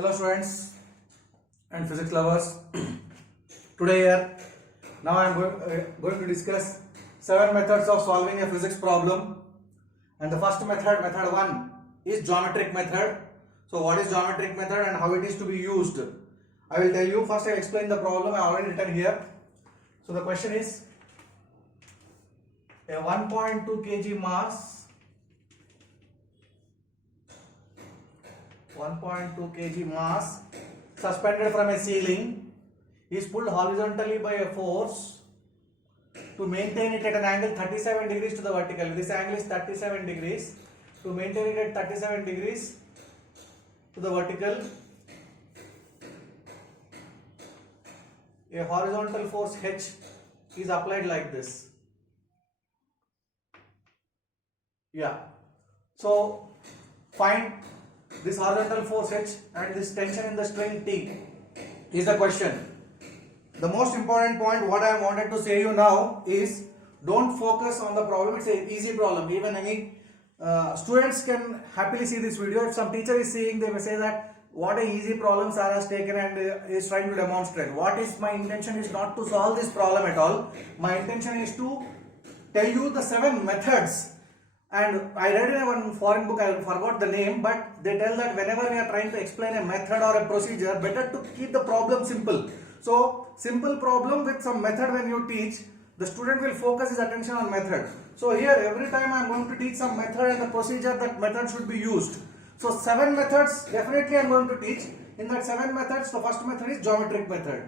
Hello students and physics lovers. Today here, now I am going to discuss 7 methods of solving a physics problem. And the first method, method 1, is geometric method. So what is geometric method and how it is to be used? I will tell you. First I will explain the problem. I already written here. So the question is, a 1.2 kg mass 1.2 kg mass suspended from a ceiling is pulled horizontally by a force to maintain it at an angle 37 degrees to the vertical. This angle is 37 degrees. To maintain it at 37 degrees to the vertical, a horizontal force H is applied like this. Yeah. So find this horizontal force H and this tension in the string T is the question. The most important point what I wanted to say you now is, don't focus on the problem. It's an easy problem. Even any students can happily see this video. If some teacher is seeing, they may say that what a easy problem Sir has taken and is trying to demonstrate. What is my intention is not to solve this problem at all. My intention is to tell you the 7 methods. And I read in one foreign book, I forgot the name, but they tell that whenever we are trying to explain a method or a procedure, better to keep the problem simple. So, simple problem with some method when you teach, the student will focus his attention on method. So here, every time I am going to teach some method and the procedure, that method should be used. So 7 methods, definitely I am going to teach. In that 7 methods, the first method is geometric method.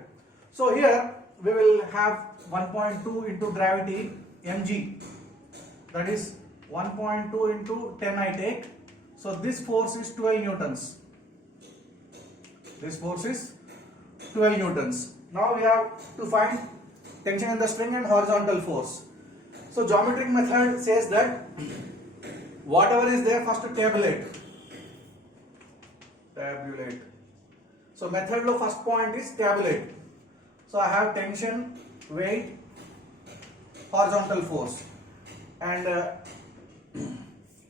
So here, we will have 1.2 into gravity, mg. That is 1.2 into 10 I take. So this force is 12 newtons. This force is 12 newtons. Now we have to find tension in the string and horizontal force. So geometric method says that whatever is there, first to tabulate. Tabulate. So method of first point is tabulate. So I have tension, weight, horizontal force, and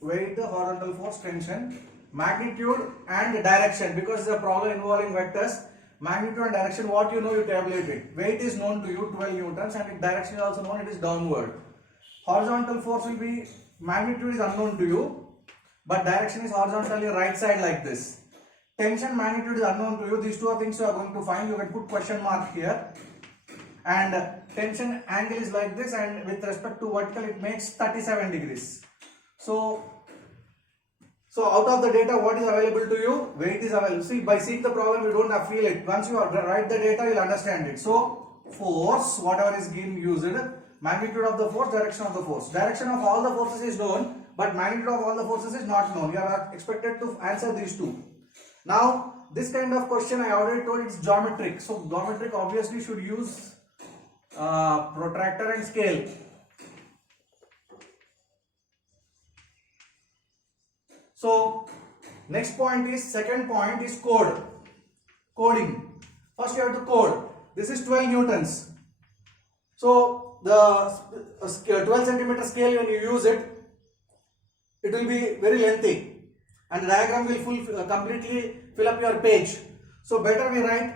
weight, horizontal force, tension, magnitude and direction. Because it's a problem involving vectors, magnitude and direction, what you know, you tabulate it. Weight is known to you, 12 newtons, and direction is also known, it is downward. Horizontal force will be, magnitude is unknown to you, but direction is horizontally right side like this. Tension, magnitude is unknown to you. These two are things you are going to find. You can put question mark here. And tension angle is like this, and with respect to vertical it makes 37 degrees. So out of the data, what is available to you? Weight is available. See, by seeing the problem, you don't have to feel it. Once you write the data, you will understand it. So force, whatever is being used, magnitude of the force, direction of the force. Direction of all the forces is known, but magnitude of all the forces is not known. You are expected to answer these two. Now, this kind of question I already told, it's geometric. So geometric obviously should use protractor and scale. So next point is, second point is coding. First you have to code. This is 12 newtons. So the 12 centimeter scale, when you use it, it will be very lengthy and the diagram will completely fill up your page. So better we write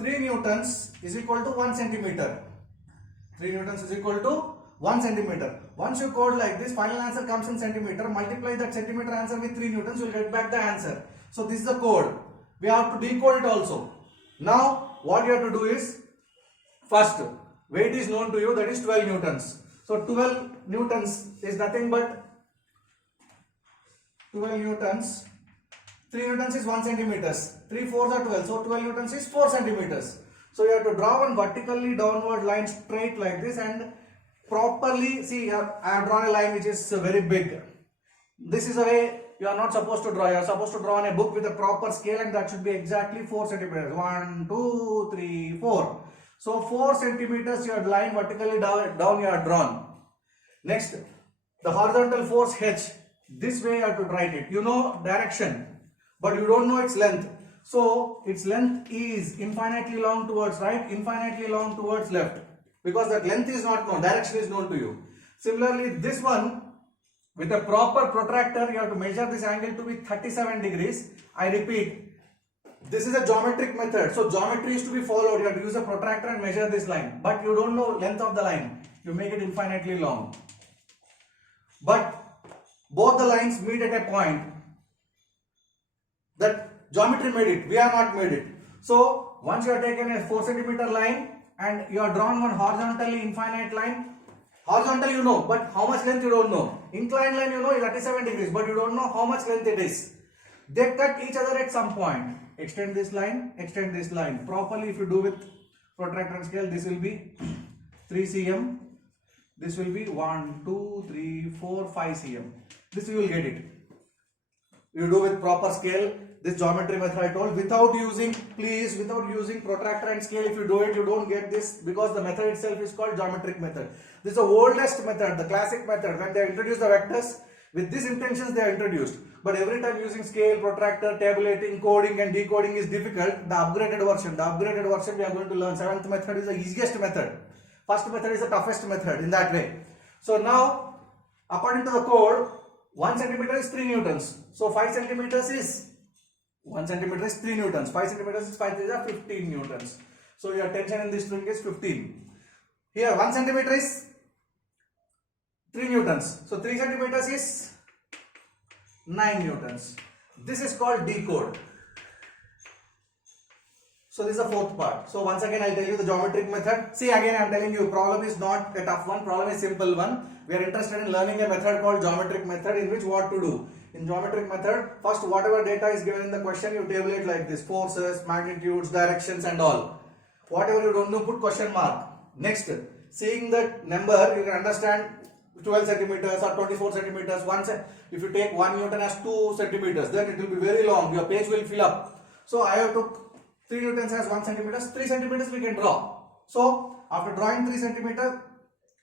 3 newtons is equal to 1 centimeter. 3 newtons is equal to 1 centimeter. Once you code like this, final answer comes in centimeter. Multiply that centimeter answer with 3 newtons, you will get back the answer. So this is the code. We have to decode it also. Now what you have to do is, first weight is known to you, that is 12 newtons. So 12 newtons is nothing but 12 newtons. 3 newtons is 1 centimeters. 3 4s are 12. So 12 newtons is 4 centimeters. So you have to draw one vertically downward line straight like this and properly, see, I have drawn a line which is very big. This is a way you are not supposed to draw. You are supposed to draw on a book with a proper scale, and that should be exactly 4 centimeters. 1, 2, 3, 4. So 4 centimeters your line vertically down you are drawn. Next, the horizontal force H. This way you have to write it. You know direction, but you don't know its length. So its length is infinitely long towards right, infinitely long towards left. Because that length is not known, direction is known to you. Similarly, this one, With a proper protractor, you have to measure this angle to be 37 degrees. I repeat, this is a geometric method. So geometry is to be followed. You have to use a protractor and measure this line. But you don't know length of the line. You make it infinitely long. But both the lines meet at a point that geometry made it. We have not made it. So once you have taken a 4 centimeter line and you are drawn one horizontally infinite line. Horizontal you know, but how much length you don't know. Inclined line you know is 37 degrees, but you don't know how much length it is. They cut each other at some point. Extend this line, extend this line. Properly if you do with protractor and scale, this will be 3 cm. This will be 1, 2, 3, 4, 5 cm. This you will get it. You do with proper scale, this geometry method I told, without using, please, without using protractor and scale. If you do it, you don't get this, because the method itself is called geometric method. This is the oldest method, the classic method. When they introduced the vectors, with these intentions they are introduced. But every time using scale, protractor, tabulating, coding and decoding is difficult. The upgraded version we are going to learn. 7th method is the easiest method. First method is the toughest method in that way. So now, according to the code, 1 centimeter is 3 newtons. So 5 centimeters is 1 centimeter is 3 newtons. 5 centimeters is 5 3 is 15 newtons. So your tension in this string is 15. Here 1 centimeter is 3 newtons. So 3 centimeters is 9 newtons. This is called decode. So this is the fourth part. So once again I will tell you the geometric method. See, again I am telling you, problem is not a tough one, problem is simple one. We are interested in learning a method called geometric method, in which what to do. In geometric method, first whatever data is given in the question, you tabulate like this: forces, magnitudes, directions and all. Whatever you don't know, put question mark. Next, seeing that number, you can understand 12 centimeters or 24 centimeters. If you take 1 Newton as 2 centimeters, then it will be very long. Your page will fill up. So I have took 3 Newtons as 1 centimeters. 3 centimeters we can draw. So after drawing 3 centimeters,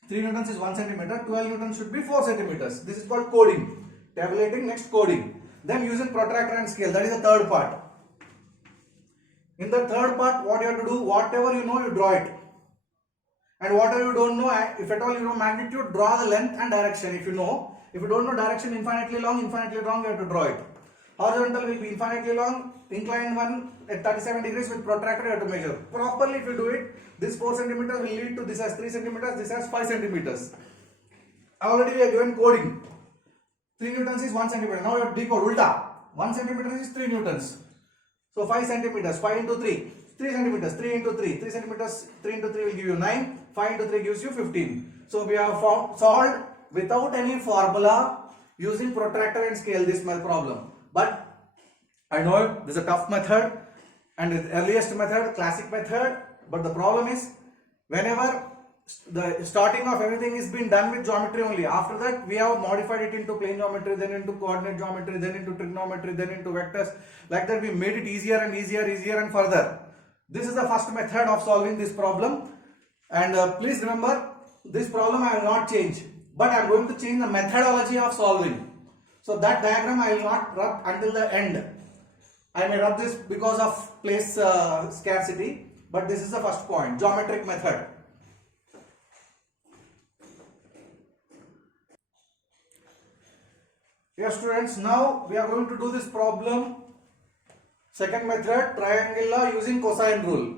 3 Newtons is 1 centimeter. 12 Newtons should be 4 centimeters. This is called coding. Tabulating, next coding. Then using protractor and scale. That is the third part. In the third part, what you have to do, whatever you know, you draw it. And whatever you don't know, if at all you know magnitude, draw the length and direction if you know. If you don't know direction, infinitely long, infinitely wrong, you have to draw it. Horizontal will be infinitely long, inclined one at 37 degrees with protractor you have to measure. Properly if you do it, this 4 centimeters will lead to this as 3 centimeters, this as 5 centimeters. Already we are given coding. 3 newtons is 1 centimeter. Now you have to decode ulta. 1 centimeter is 3 newtons. So 5 centimeters, 5 into 3. 3 centimeters, 3 into 3. 3 centimeters, 3 into 3 will give you 9. 5 into 3 gives you 15. So we have solved without any formula using protractor and scale this problem. But I know this is a tough method and the earliest method, classic method. But the problem is, whenever the starting of everything is been done with geometry only. After that, we have modified it into plane geometry, then into coordinate geometry, then into trigonometry, then into vectors. Like that, we made it easier and easier, easier and further. This is the first method of solving this problem. And please remember, this problem I will not change, but I am going to change the methodology of solving. So that diagram I will not rub until the end. I may rub this because of place scarcity, but this is the first point, geometric method. Yes students, now we are going to do this problem, second method, triangle law using cosine rule.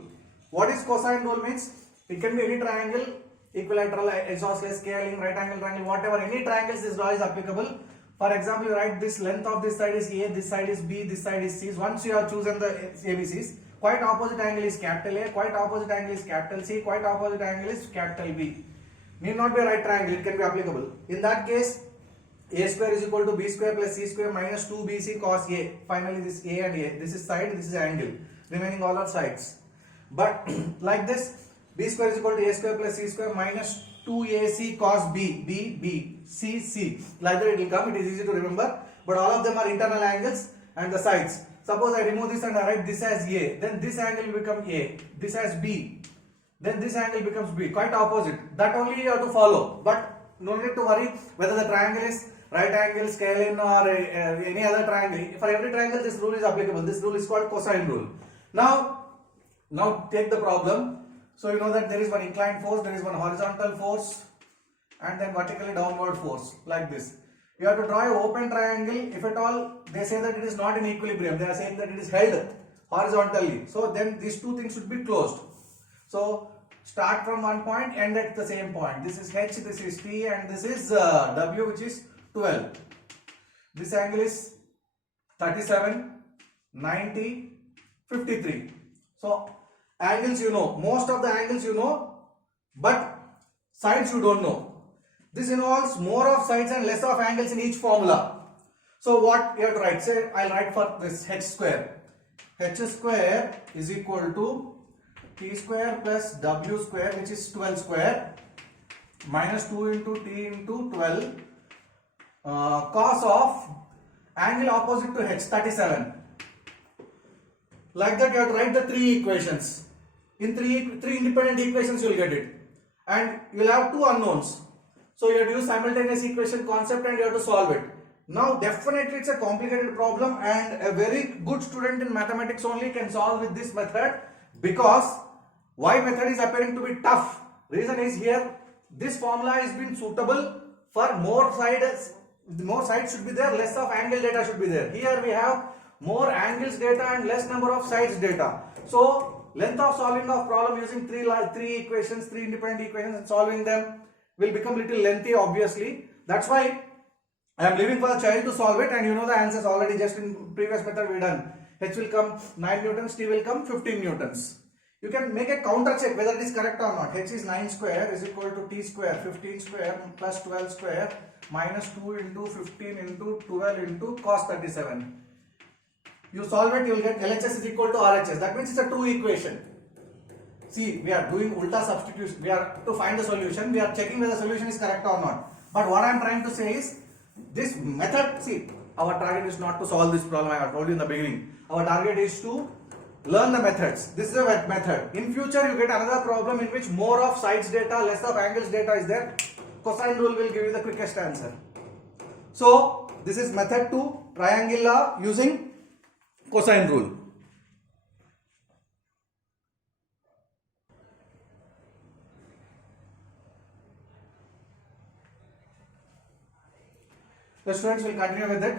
What is cosine rule means? It can be any triangle, equilateral, isosceles, scaling, right angle triangle, whatever, any triangles this law is applicable. For example, you write this length of this side is A, this side is B, this side is C. Once you have chosen the ABCs, quite opposite angle is capital A, quite opposite angle is capital C, quite opposite angle is capital B. Need not be a right triangle, it can be applicable. In that case, A square is equal to B square plus C square minus 2BC cos A. Finally, this A and A. This is side, this is angle. Remaining all are sides. But like this, B square is equal to A square plus C square minus 2AC cos B. B, B, C, C. Like that it will come. It is easy to remember. But all of them are internal angles and the sides. Suppose I remove this and I write this as A. Then this angle will become A. This as B. Then this angle becomes B. Quite opposite. That only you have to follow. But no need to worry whether the triangle is right angle, scalene or any other triangle. For every triangle this rule is applicable. This rule is called cosine rule. Now take the problem. So you know that there is one inclined force, there is one horizontal force and then vertically downward force like this. You have to draw an open triangle. If at all they say that it is not in equilibrium, they are saying that it is held horizontally. So then these two things should be closed. So start from one point, end at the same point. This is H, this is T, and this is W, which is 12. This angle is 37, 90, 53. So angles you know, most of the angles you know, but sides you don't know. This involves more of sides and less of angles in each formula. So what you have to write? Say I'll write for this H square. H square is equal to T square plus W square, which is 12 square, minus 2 into T into 12 cos of angle opposite to H, 37. Like that you have to write the three equations. In three independent equations you will get it. And you will have two unknowns. So you have to use simultaneous equation concept and you have to solve it. Now definitely it's a complicated problem, and a very good student in mathematics only can solve with this method, because why method is appearing to be tough? Reason is here, this formula has been suitable for more sides should be there, less of angle data should be there. Here we have more angles data and less number of sides data. So length of solving of problem using three independent equations and solving them will become little lengthy, obviously. That's why I am leaving for the child to solve it, and you know the answers already. Just in previous method we done. H will come 9 newtons, T will come 15 newtons. You can make a counter check whether it is correct or not. H is 9 square is equal to T square 15 square plus 12 square minus 2 into 15 into 12 into cos 37. You solve it, you will get LHS is equal to RHS. That means it's a two equation. See, we are doing ulta substitution. We are to find the solution. We are checking whether the solution is correct or not. But what I am trying to say is, this method, see, our target is not to solve this problem. I have told you in the beginning. Our target is to learn the methods. This is a method. In future, you get another problem in which more of sides data, less of angles data is there. Cosine rule will give you the quickest answer. So, this is method 2, triangle law using cosine rule. The students will continue with it.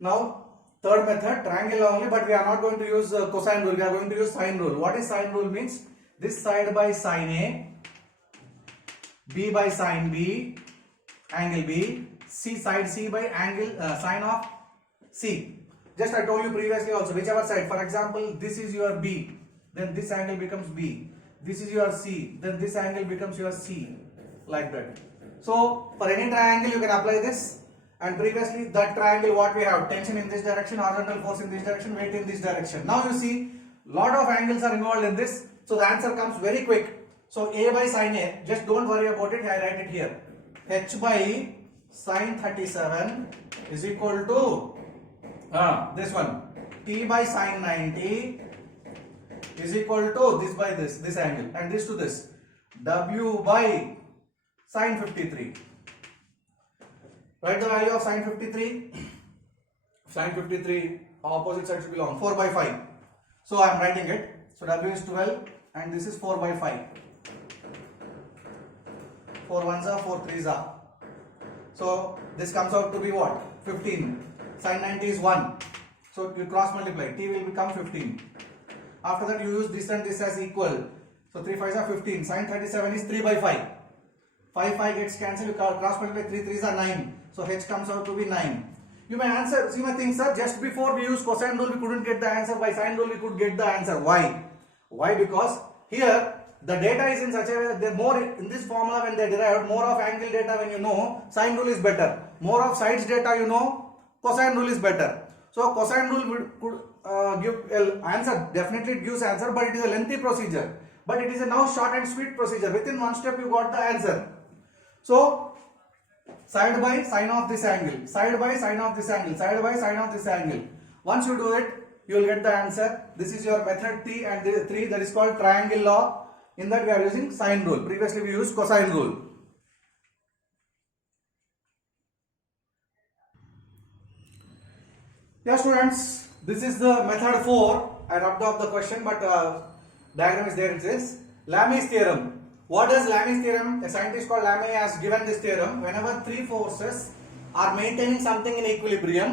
Now, third method, triangle law only, but we are not going to use cosine rule, we are going to use sine rule. What is sine rule means? This side by sine A, B by sine B, angle B, C side C by angle sine of C. Just I told you previously also, whichever side, for example, this is your B, then this angle becomes B. This is your C, then this angle becomes your C, like that. So, for any triangle you can apply this. And previously that triangle, what we have, tension in this direction, horizontal force in this direction, weight in this direction. Now you see, lot of angles are involved in this, so the answer comes very quick. So A by sine A, just don't worry about it, I write it here. H by sine 37 is equal to this one. T by sine 90 is equal to this by this angle, and this to this. W by sine 53. Write the value of sine 53. Sine 53, opposite side should be long, 4 by 5. So I am writing it. So W is 12 and this is 4 by 5. 4 ones are, 4 threes are. So this comes out to be what? 15. Sine 90 is 1. So you cross multiply. T will become 15. After that you use this and this as equal. So 3 5s are 15. Sine 37 is 3 by 5. 5 gets cancelled. You cross multiply, 3 3s are 9. So H comes out to be 9. You may answer, see my thing sir, just before we use cosine rule we couldn't get the answer, by sine rule we could get the answer. Why? Why? Because here the data is in such a way that they're more in this formula when they derived, more of angle data when you know, sine rule is better. More of sides data you know, cosine rule is better. So cosine rule could give answer, definitely it gives answer, but it is a lengthy procedure. But it is a now short and sweet procedure. Within one step you got the answer. So side by sine of this angle, side by sine of this angle, side by sine of this angle. Once you do it, you will get the answer. This is your method 3 and 3, that is called triangle law. In that we are using sine rule. Previously we used cosine rule. Yeah students, this is the method 4. I rubbed off the question, but diagram is there. It says Lamy's theorem. What is Lamy's theorem? A scientist called Lamy has given this theorem. Whenever three forces are maintaining something in equilibrium,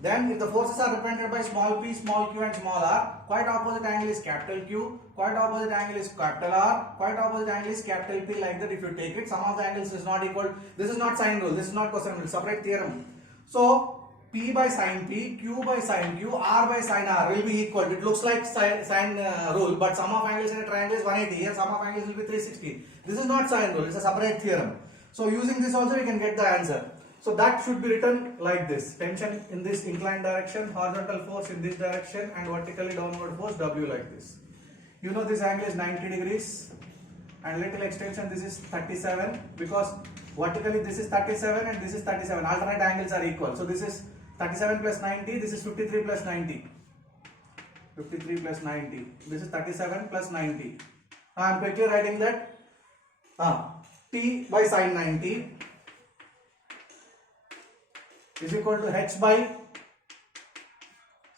then if the forces are represented by small p, small q and small r, quite opposite angle is capital Q, quite opposite angle is capital R, quite opposite angle is capital P. Like that, if you take it, sum of the angles is not equal. This is not sine rule, this is not cosine rule, separate theorem. So P by sine P, Q by sine Q, R by sine R will be equal. It looks like sine rule, but sum of angles in a triangle is 180. Here sum of angles will be 360. This is not sine rule, it's a separate theorem. So using this also we can get the answer. So that should be written like this: tension in this inclined direction, horizontal force in this direction, and vertically downward force W like this. You know this angle is 90 degrees, and little extension, this is 37, because vertically this is 37 and this is 37. Alternate angles are equal. So this is 37 plus 90, this is 53 plus 90. 53 plus 90. This is 37 plus 90. Now I am quickly writing that T by sine 90 is equal to H by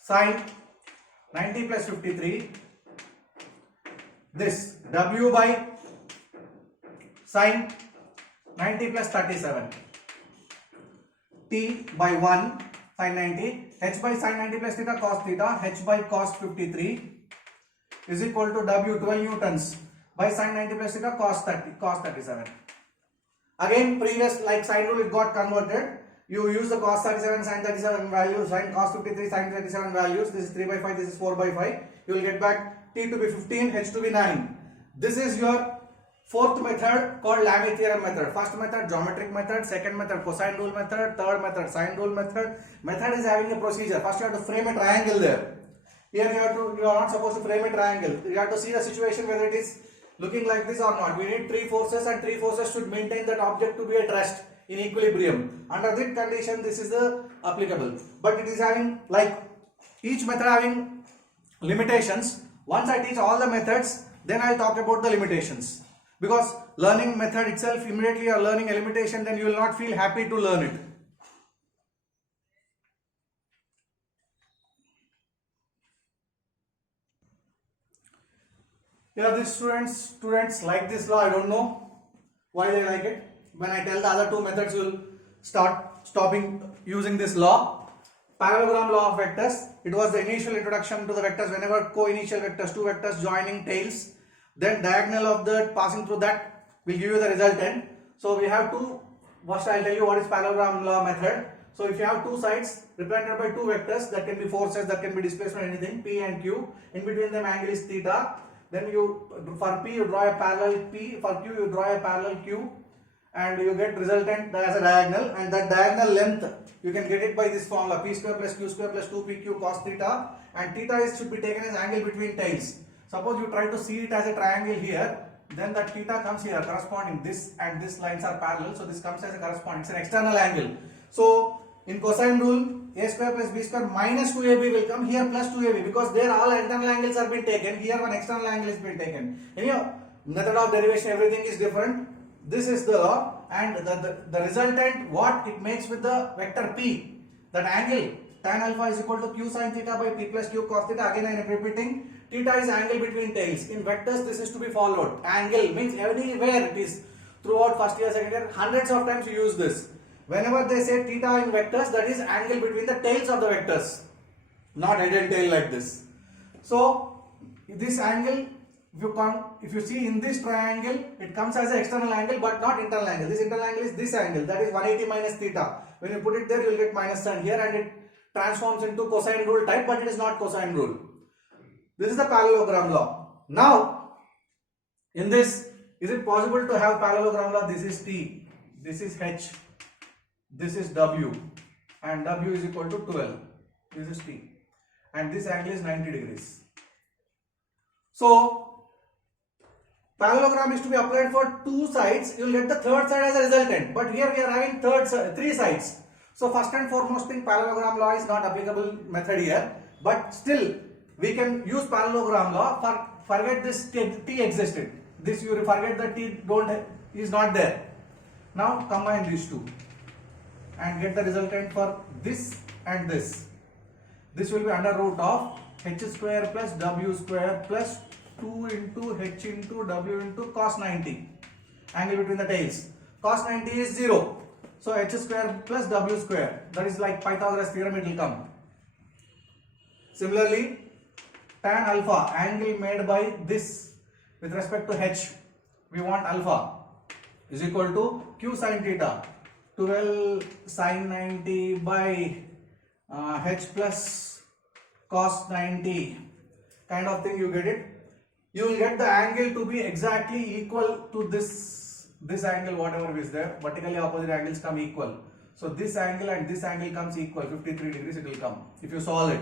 sine 90 plus 53. This W by sine 90 plus 37. T by 1 sine 90. H by sine 90 plus theta cos theta. H by cos 53 is equal to W 12 newtons by sine 90 plus theta cos 37. Again, previous like sine rule, it got converted. You use the cos 37, sin 37 values, sin cos 53, sin 37 values. This is 3 by 5, this is 4 by 5. You will get back T to be 15, H to be 9. This is your fourth method called Lamy theorem method. First method, geometric method. Second method, cosine rule method. Third method, sine rule method. Method is having a procedure. First you have to frame a triangle there. Here you are not supposed to frame a triangle. You have to see the situation whether it is looking like this or not. We need three forces, and three forces should maintain that object to be at rest in equilibrium. Under that condition, this is the applicable. But it is having, like, each method having limitations. Once I teach all the methods, then I will talk about the limitations. Because learning method itself, immediately you are learning a limitation, then you will not feel happy to learn it. Yeah, these students like this law. I don't know why they like it. When I tell the other two methods, you will stopping using this law. Parallelogram law of vectors. It was the initial introduction to the vectors. Whenever co-initial vectors, two vectors joining tails, then diagonal of that passing through that will give you the resultant. So we have two. First I will tell you what is parallelogram law method. So if you have two sides represented by two vectors, that can be forces, that can be displacement, anything, P and Q. In between them angle is theta. Then for P you draw a parallel P, for Q you draw a parallel Q, and you get resultant as a diagonal, and that diagonal length you can get it by this formula: P square plus Q square plus 2PQ cos theta, and theta should be taken as angle between tails. Suppose you try to see it as a triangle here, then that theta comes here corresponding, this and this lines are parallel, so this comes as a corresponding, it's an external angle. So in cosine rule, a square plus b square minus 2ab will come, here plus 2ab, because there all internal angles are being taken, here one external angle is being taken. Anyhow, method of derivation, everything is different. This is the law, and the resultant, what it makes with the vector p, that angle tan alpha is equal to q sin theta by p plus q cos theta. Again I am repeating, theta is angle between tails. In vectors this is to be followed. Angle means everywhere it is, throughout first year, second year, hundreds of times you use this. Whenever they say theta in vectors, that is angle between the tails of the vectors, not head and tail like this. So this angle, if you see in this triangle, it comes as an external angle but not internal angle. This internal angle is this angle, that is 180 minus theta. When you put it there, you will get minus sign here, and it transforms into cosine rule type, but it is not cosine rule. This is the parallelogram law. Now, in this, is it possible to have parallelogram law? This is T, this is H, this is W, and W is equal to 12. This is T, and this angle is 90 degrees. So parallelogram is to be applied for two sides. You will get the third side as a resultant, but here we are having three sides. So first and foremost thing, parallelogram law is not applicable method here, but still we can use parallelogram law. Forget this T existed. This you forget that T is not there. Now combine these two and get the resultant for this and this. This will be under root of h square plus w square plus 2 into h into w into cos 90, angle between the tails. Cos 90 is 0. So h square plus w square, that is like Pythagoras theorem, it will come. Similarly, tan alpha, angle made by this with respect to h, we want alpha is equal to q sin theta, 12 sin 90 by h plus cos 90 kind of thing. You get it? You will get the angle to be exactly equal to this angle, whatever is there. Vertically opposite angles come equal. So this angle and this angle comes equal, 53 degrees it will come if you solve it.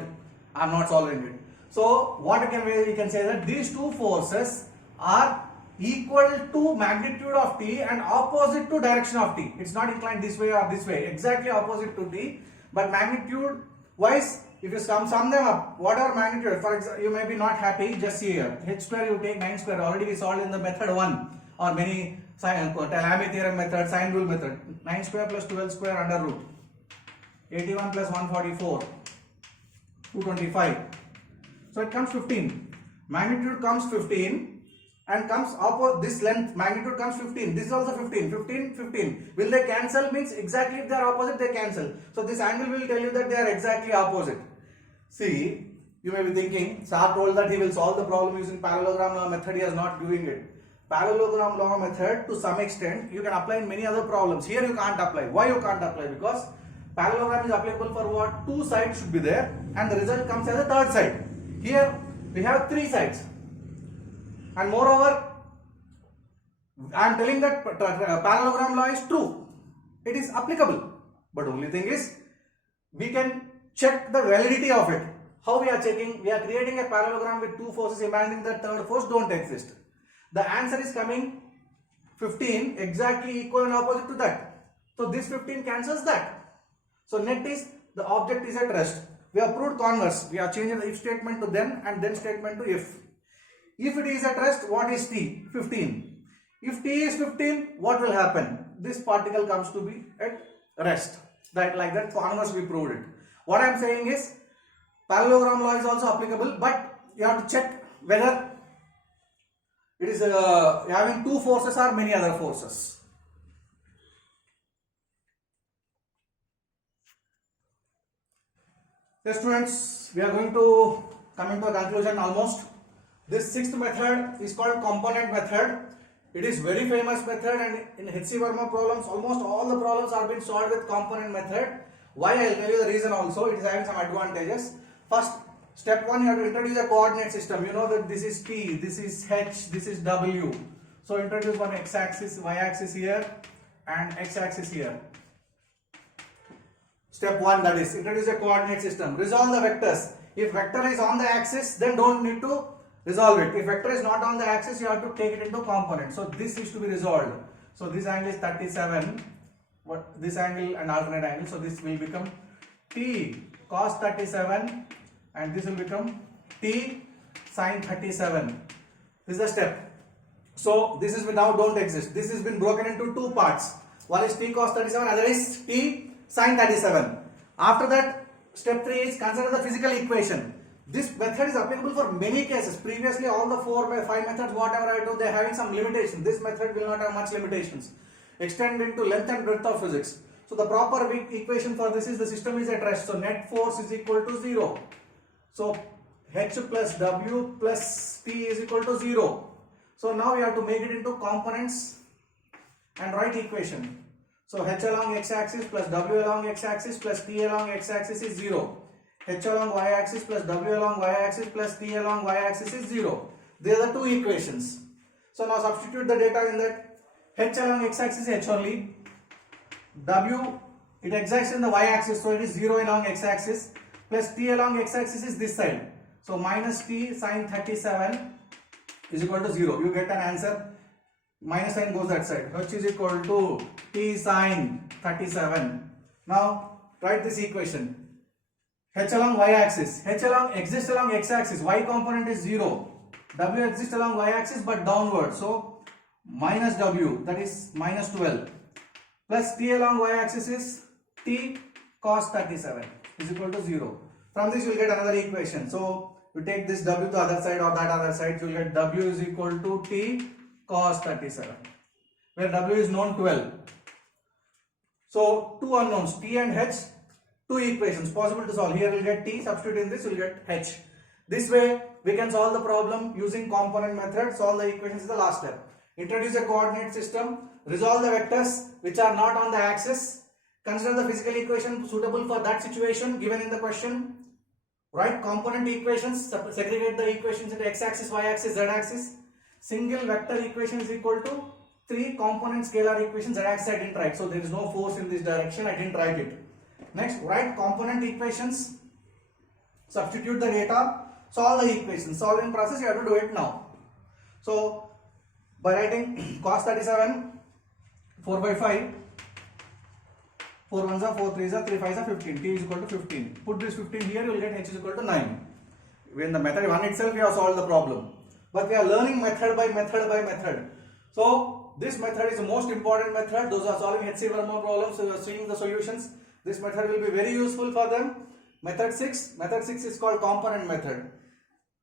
I am not solving it. So what we can say that these two forces are equal to magnitude of t and opposite to direction of t. It's not inclined this way or this way, exactly opposite to t, but magnitude wise, if you sum them up, whatever magnitude, for example, you may be not happy, just see here, h square you take 9 square, already we solved in the method 1 or many Talami theorem method, sine rule method. 9 square plus 12 square under root, 81 plus 144, 225. So it comes 15. Magnitude comes 15 and comes opposite this length. Magnitude comes 15. This is also 15. 15, 15. Will they cancel? Means exactly if they are opposite, they cancel. So this angle will tell you that they are exactly opposite. See, you may be thinking, Sir told that he will solve the problem using parallelogram law method. He is not doing it. Parallelogram law method to some extent you can apply in many other problems. Here you can't apply. Why you can't apply? Because parallelogram is applicable for what? Two sides should be there and the result comes as a third side. Here we have three sides. And moreover, I am telling that parallelogram law is true. It is applicable. But only thing is, we can check the validity of it. How we are checking? We are creating a parallelogram with two forces, imagining the third force don't exist. The answer is coming 15, exactly equal and opposite to that. So this 15 cancels that. So net is, the object is at rest. We have proved converse. We are changing the if statement to then and then statement to if. If it is at rest, what is t? 15. If t is 15, what will happen? This particle comes to be at rest. That like that converse we proved it. What I am saying is, parallelogram law is also applicable, but you have to check whether it is having two forces or many other forces. Yes, students, we are going to come into a conclusion almost. This sixth method is called component method. It is very famous method, and in H.C. Verma problems, almost all the problems are being solved with component method. Why? I will tell you the reason also. It is having some advantages. First, step 1, you have to introduce a coordinate system. You know that this is t, this is h, this is w. So introduce one x-axis, y-axis here and x-axis here. Step 1, that is introduce a coordinate system. Resolve the vectors. If vector is on the axis, then don't need to resolve it. If vector is not on the axis, you have to take it into component. So this is to be resolved. So this angle is 37. What this angle and alternate angle. So this will become t cos 37 and this will become t sin 37. This is the step. So this is now don't exist. This has been broken into two parts. One is t cos 37, other is t sin 37. After that, step 3 is consider the physical equation. This method is applicable for many cases. Previously, all the 4 or 5 methods, whatever I do, they are having some limitations. This method will not have much limitations. Extend into length and breadth of physics. So the proper equation for this is the system is at rest. So net force is equal to 0. So h plus w plus t is equal to 0. So now we have to make it into components and write equation. So h along x-axis plus w along x-axis plus t along x-axis is 0. h along y-axis plus w along y-axis plus t along y-axis is 0. These are the two equations. So now substitute the data in that. H along x-axis is h only. W, it exacts in the y-axis, so it is 0 along x-axis, plus t along x-axis is this side. So minus t sin 37 is equal to 0. You get an answer. Minus sign goes that side. H is equal to t sin 37. Now write this equation. H along y-axis. H along exists along x-axis. Y component is 0. W exists along y-axis but downward. So minus w, that is minus 12. Plus t along y-axis is t cos 37 is equal to 0. From this you will get another equation. So you take this w to the other side or that other side, you will get w is equal to t cos 37, where w is known 12. So two unknowns, t and h, two equations possible to solve. Here we'll get t, substitute in this, we'll get h. This way we can solve the problem using component method, solve the equations is the last step. Introduce a coordinate system, resolve the vectors which are not on the axis, consider the physical equation suitable for that situation given in the question, write component equations, segregate the equations into x-axis, y-axis, z-axis. Single vector equation is equal to 3 component scalar equations. Z-axis I didn't write, so there is no force in this direction, I didn't write it. Next, write component equations, substitute the data, solve the equations. Solving process you have to do it now. So by writing cos 37, 4 by 5, 4 1s are 4 3s are 3 5s are 15, t is equal to 15. Put this 15 here, you will get h is equal to 9. In the method 1 itself we have solved the problem, but we are learning method by method by method. So this method is the most important method. Those are solving HC Verma problems, so you are seeing the solutions. This method will be very useful for them. Method 6 is called component method.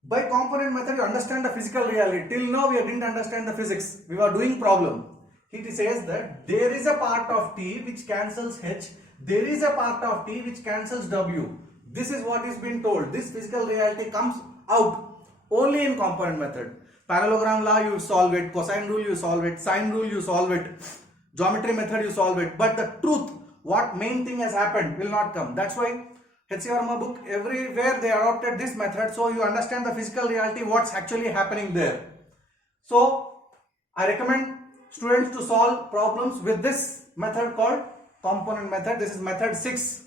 By component method you understand the physical reality. Till now we didn't understand the physics, we were doing problem. He says that there is a part of t which cancels h, there is a part of t which cancels w. This is what is being told. This physical reality comes out only in component method. Parallelogram law you solve it, cosine rule you solve it, sine rule you solve it, geometry method you solve it, but the truth, what main thing has happened, will not come. That's why HC Verma book, everywhere they adopted this method, so you understand the physical reality, what's actually happening there. So I recommend students to solve problems with this method called component method. This is method 6.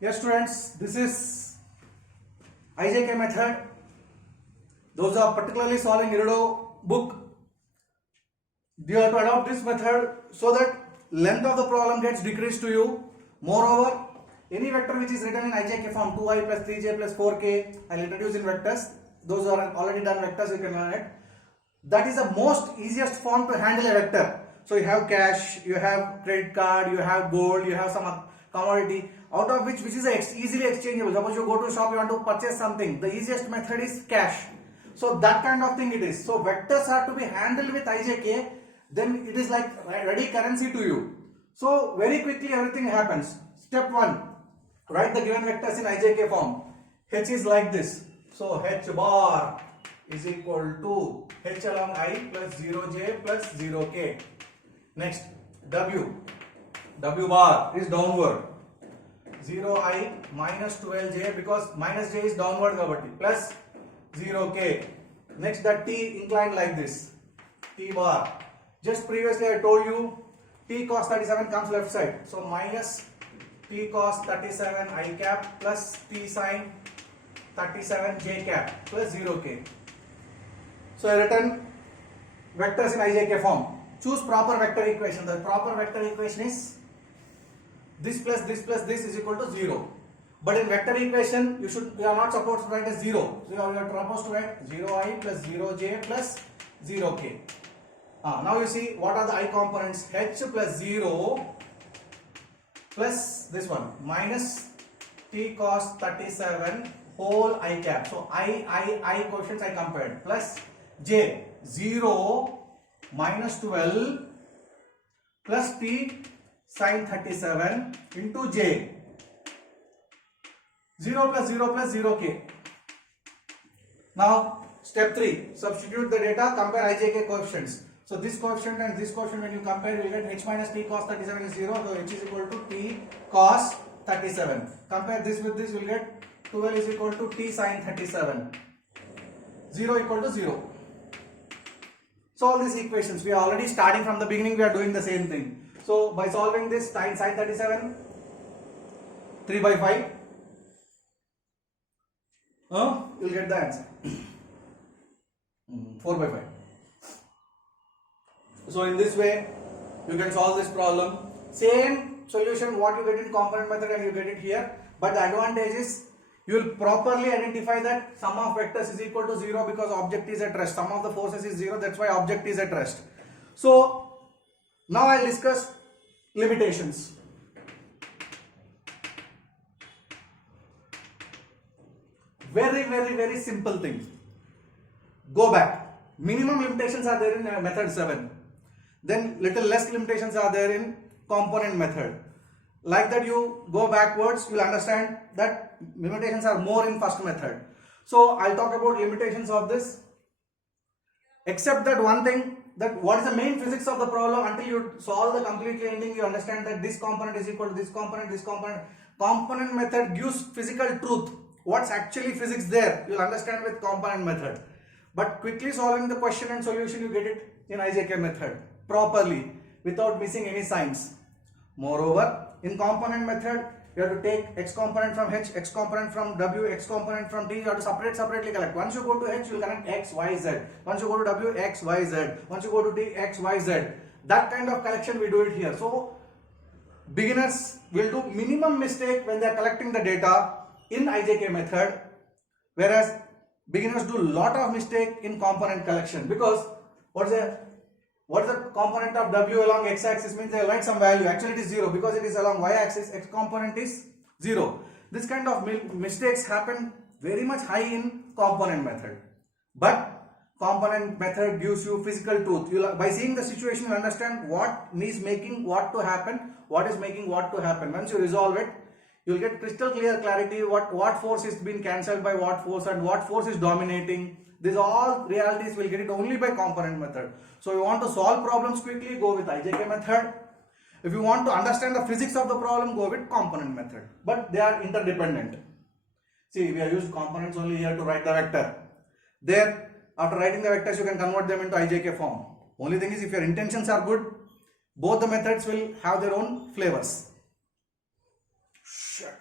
Yes students, this is IJK method. Those are particularly solving Irido book. You have to adopt this method so that length of the problem gets decreased to you. Moreover, any vector which is written in IJK form, 2i plus 3j plus 4k, I will introduce in vectors. Those are already done vectors, you can learn it. That is the most easiest form to handle a vector. So you have cash, you have credit card, you have gold, you have some commodity, out of which is easily exchangeable. Suppose you go to a shop, you want to purchase something, the easiest method is cash. So that kind of thing it is. So vectors are to be handled with IJK, then it is like ready currency to you. So very quickly everything happens. Step 1, write the given vectors in IJK form. H is like this. So h bar is equal to h along I plus 0j plus 0k. Next, w bar is downward. 0i minus 12j, because minus j is downward plus 0k. Next, the t inclined like this. T bar. Just previously I told you t cos 37 comes left side. So minus t cos 37 I cap plus t sin 37 j cap plus 0k. So I written vectors in IJK form. Choose proper vector equation. The proper vector equation is this plus this plus this is equal to 0. But in vector equation, you are not supposed to write as 0. So you are supposed to write 0i plus 0j plus 0k. Now you see what are the I components. H plus 0 plus this one minus t cos 37 whole I cap. So I quotients I compared plus j 0 minus 12 plus t sin 37 into j 0 plus 0 plus 0k. Now step 3, substitute the data, compare IJK coefficients. So this coefficient and this coefficient, when you compare, you will get h minus t cos 37 is 0, so h is equal to t cos 37. Compare this with this, you will get 12 is equal to t sin 37. 0 equal to 0. Solve these equations. We are already starting from the beginning, we are doing the same thing. So by solving this, sin 37, 3 by 5, you will get the answer. 4 by 5. So in this way, you can solve this problem. Same solution what you get in component method and you get it here. But the advantage is, you will properly identify that sum of vectors is equal to 0 because object is at rest. Sum of the forces is 0, that's why object is at rest. So now I will discuss limitations. Very simple thing. Go back. Minimum limitations are there in method 7. Then little less limitations are there in component method. Like that, you go backwards, you will understand that limitations are more in first method. So I'll talk about limitations of this. Except that one thing, that what is the main physics of the problem, until you solve the completely ending, you understand that this component is equal to this component, this component. Component method gives physical truth. What's actually physics there, you'll understand with component method. But quickly solving the question and solution, you get it in IJK method properly without missing any signs. Moreover, in component method, you have to take x component from h, x component from w, x component from t. You have to separately collect. Once you go to h, you will connect x, y, z. Once you go to w, x, y, z. Once you go to t, x, y, z. That kind of collection we do it here. So beginners will do minimum mistake when they are collecting the data in IJK method, whereas beginners do lot of mistake in component collection. Because what is the component of w along x-axis, means they write some value. Actually it is 0 because it is along y-axis. X component is 0. This kind of mistakes happen very much high in component method. But component method gives you physical truth. By seeing the situation, you understand what is making what to happen, what is making what to happen. Once you resolve it, you will get crystal clear clarity what force is being cancelled by what force and what force is dominating. These all realities will get it only by component method. So you want to solve problems quickly, go with IJK method. If you want to understand the physics of the problem, go with component method. But they are interdependent. See, we have used components only here to write the vector. There, after writing the vectors, you can convert them into IJK form. Only thing is, if your intentions are good, both the methods will have their own flavors. Shit.